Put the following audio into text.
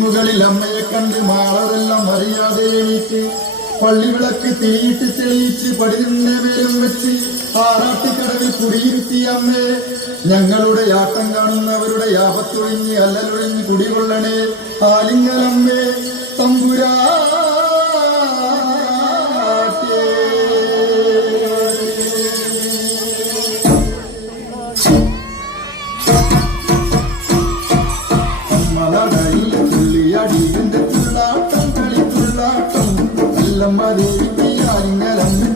മുകളിൽ അമ്മയെ കണ്ട് മാളരെല്ലാം അറിയാതെ എണീറ്റ് പള്ളിവിളക്ക് തീയിട്ട് തെളിയിച്ച് പടിതിന്റെ മേലും വെച്ച് ആറാട്ടിക്കടവിൽ കുടിയിരുത്തിയ അമ്മേ, ഞങ്ങളുടെ ആട്ടം കാണുന്നവരുടെ ആപത്തൊഴിഞ്ഞ് അല്ലലൊഴിഞ്ഞ് കുടികൊള്ളണേ. ആലിംഗലമ്മേ തമ്പുരാ ുള്ളാട്ടം കളിക്കുള്ളാട്ടം എല്ലാം മതി ആലിംഗലമ്മ